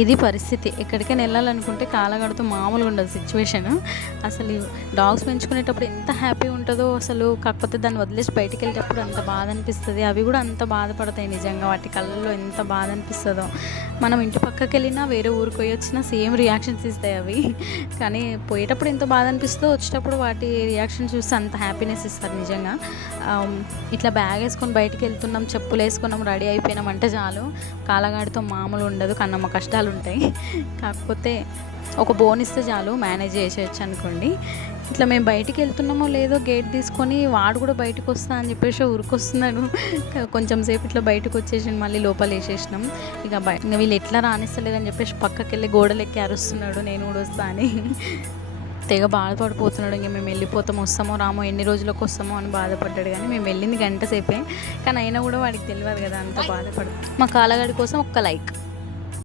ఇది పరిస్థితి. ఎక్కడికైనా వెళ్ళాలనుకుంటే కాలగడతో మామూలుగా ఉండదు సిచ్యువేషన్. అసలు డాగ్స్ పెంచుకునేటప్పుడు ఎంత హ్యాపీగా ఉంటుందో అసలు. కాకపోతే దాన్ని వదిలేసి బయటికెళ్ళేటప్పుడు అంత బాధ అనిపిస్తుంది. అవి కూడా అంత బాధపడతాయి నిజంగా. వాటి కళ్ళల్లో ఎంత బాధ అనిపిస్తుందో. మనం ఇంటి పక్కకి వెళ్ళినా వేరే ఊరికి పోయి వచ్చినా సేమ్ రియాక్షన్స్ ఇస్తాయి అవి. కానీ పోయేటప్పుడు ఎంత బాధ అనిపిస్తుందో వచ్చేటప్పుడు వాటి రియాక్షన్ చూస్తే అంత హ్యాపీనెస్ ఇస్తారు నిజంగా. ఇట్లా బ్యాగ్ వేసుకొని బయటికి వెళ్తున్నాం, చెప్పులు వేసుకున్నాం, రెడీ అయిపోయినాం అంటే చాలు కాలగాడితో మామూలు ఉండదు. కన్నమ్మ కష్టాలు ఉంటాయి. కాకపోతే ఒక బోన్ ఇస్తే చాలు మేనేజ్ చేసేయచ్చు అనుకోండి. ఇట్లా మేము బయటికి వెళ్తున్నామో లేదో గేట్ తీసుకొని వాడు కూడా బయటకు వస్తా అని చెప్పేసి ఊరికొస్తున్నాడు. కొంచెం సేపు ఇట్లా బయటకు వచ్చేసి మళ్ళీ లోపల వేసేసినాం. ఇంకా వీళ్ళు ఎట్లా రానిస్తలేదని చెప్పేసి పక్కకి వెళ్ళి గోడలెక్కి అరుస్తున్నాడు నేను కూడా వస్తా అని. తెగ బాధపడిపోతున్నాడు. ఇంక మేము వెళ్ళిపోతాం, వస్తామో రామో, ఎన్ని రోజులకు వస్తామో అని బాధపడ్డాడు. కానీ మేము వెళ్ళింది గంట సేపే. కానీ అయినా కూడా వాడికి తెలియదు కదా అంత బాధపడు. మా కాలగాడి కోసం ఒక్క లైక్.